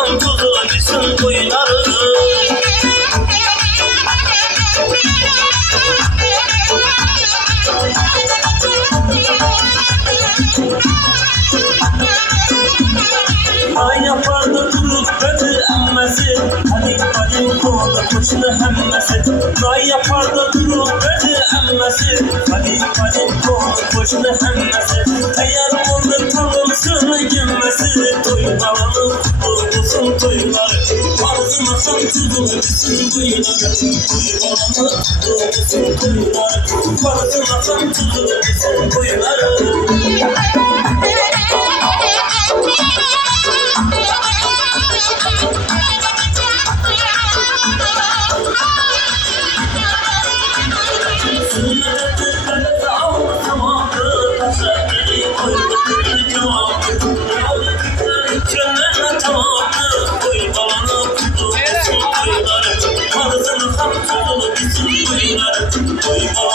bakan tuzu bizim koyunları. Ay yapardı durup ötü emmesi, hadi hadi kola koşunu hemmesi. Ay yapardı durup ötü emmesi, hadi hadi kola koşunu hemmesi. Eğer orada tanımsın yemmesi, toy balanı kutlu olsun toyları. Arzına kan tuzu bizim koyunları, toy balanı kutlu olsun toyları. Arzına kan tuzu bizim koyunları. Oy